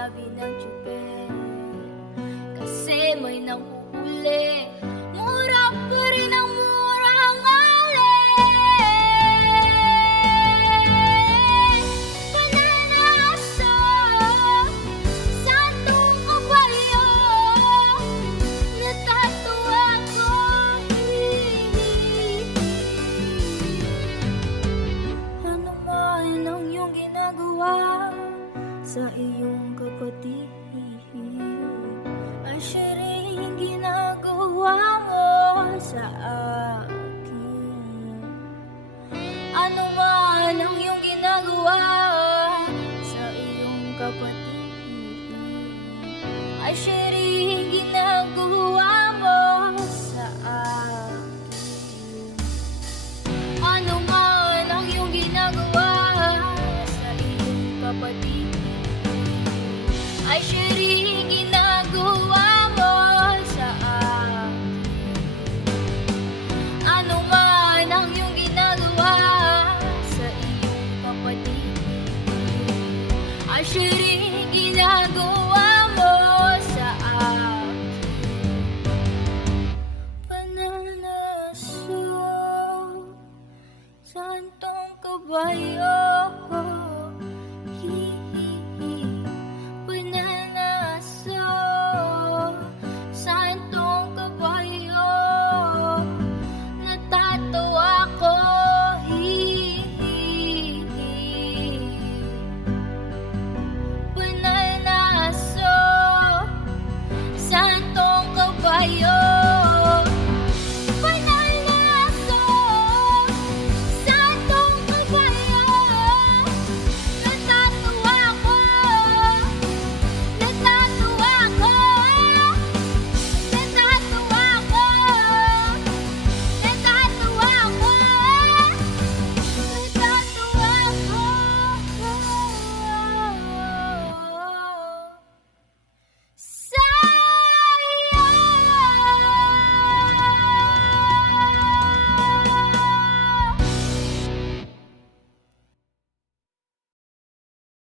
sabi ng tsuper. Kasi may nanghuhuli, mura pa rin ang murang alin. Pananaso, santong kabayo, natatawa ko. Ano man ang iyong ginagawa sa iyong kapatid, ay siya rin ginagawa mo sa akin. Ano man ang iyong ginagawa sa iyong kapatid, ay siya rin ginagawa mo sa akin. Ano man ang iyong ginagawa sa iyong kapatid, ay siya rin ginagawa mo sa akin. Ano man ang iyong ginagawa sa iyong kapatid, ay siya rin ginagawa mo sa akin. Pananaso, santong kabayo,